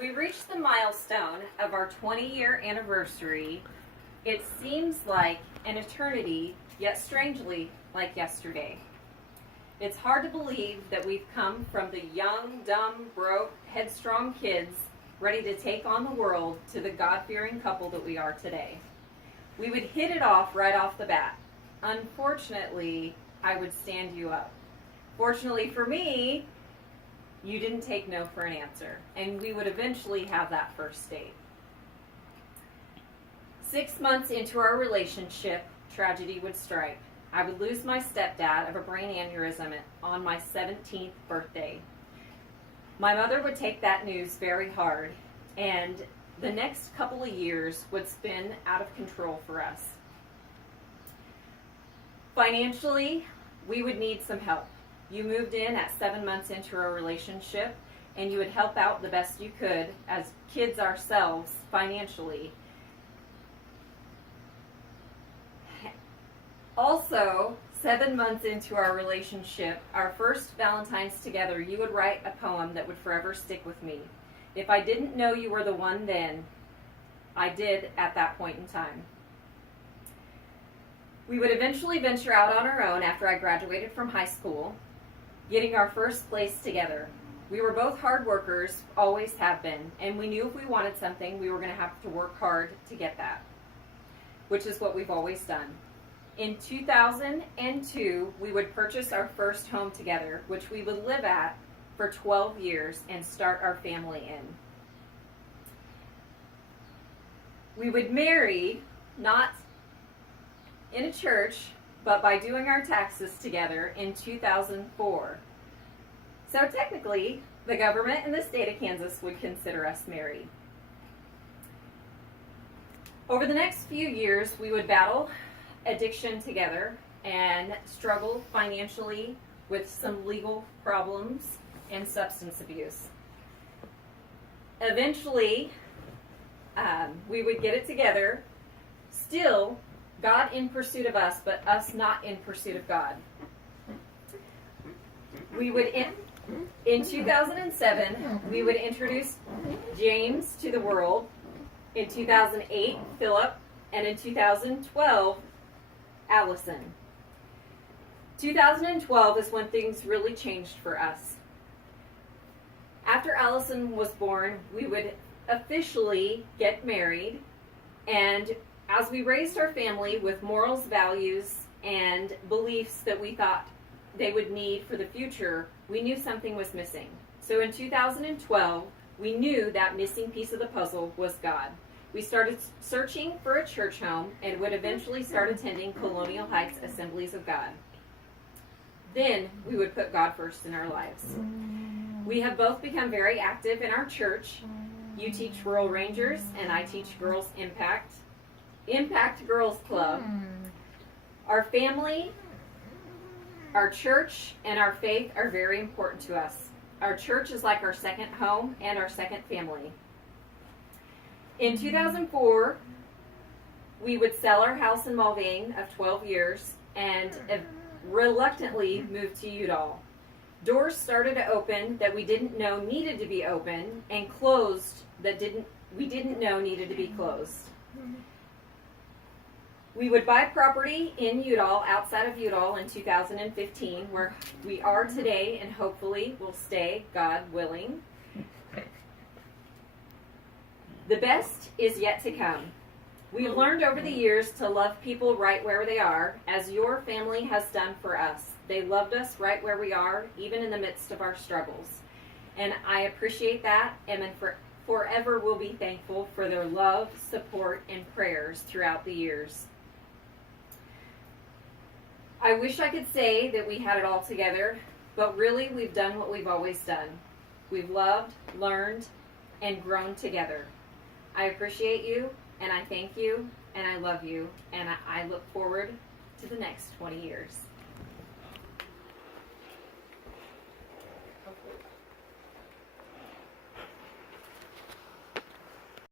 we reach the milestone of our 20-year anniversary, it seems like an eternity, yet strangely like yesterday. It's hard to believe that we've come from the young, dumb, broke, headstrong kids ready to take on the world to the God-fearing couple that we are today. We would hit it off right off the bat. Unfortunately, I would stand you up. Fortunately for me, you didn't take no for an answer, and we would eventually have that first date. 6 months into our relationship, tragedy would strike. I would lose my stepdad of a brain aneurysm on my 17th birthday. My mother would take that news very hard, and the next couple of years would spin out of control for us. Financially, we would need some help. You moved in at 7 months into our relationship, and you would help out the best you could as kids ourselves financially. Also, 7 months into our relationship, our first Valentine's together, you would write a poem that would forever stick with me. If I didn't know you were the one then, I did at that point in time. We would eventually venture out on our own after I graduated from high school, getting our first place together. We were both hard workers, always have been, and we knew if we wanted something, we were going to have to work hard to get that, which is what we've always done. In 2002, we would purchase our first home together, which we would live at for 12 years and start our family in. We would marry, not in a church, but by doing our taxes together in 2004. So technically, the government in the state of Kansas would consider us married. Over the next few years, we would battle addiction together and struggle financially with some legal problems and substance abuse. Eventually, we would get it together, still God in pursuit of us, but us not in pursuit of God. We would, in 2007, we would introduce James to the world. In 2008, Philip, and in 2012, Allison. 2012 is when things really changed for us. After Allison was born, we would officially get married, and as we raised our family with morals, values, and beliefs that we thought they would need for the future, we knew something was missing. So in 2012, we knew that missing piece of the puzzle was God. We started searching for a church home and would eventually start attending Colonial Heights Assemblies of God. Then we would put God first in our lives. We have both become very active in our church. You teach Rural Rangers, and I teach Girls Impact Girls Club. Our family, our church, and our faith are very important to us. Our church is like our second home and our second family. In 2004, we would sell our house in Mulvane of 12 years and reluctantly moved to Udall. Doors started to open that we didn't know needed to be open, and closed that we didn't know needed to be closed. We would buy property in Udall, outside of Udall, in 2015, where we are today and hopefully will stay, God willing. The best is yet to come. We've learned over the years to love people right where they are, as your family has done for us. They loved us right where we are, even in the midst of our struggles. And I appreciate that, and forever will be thankful for their love, support, and prayers throughout the years. I wish I could say that we had it all together, but really we've done what we've always done. We've loved, learned, and grown together. I appreciate you, and I thank you, and I love you, and I look forward to the next 20 years.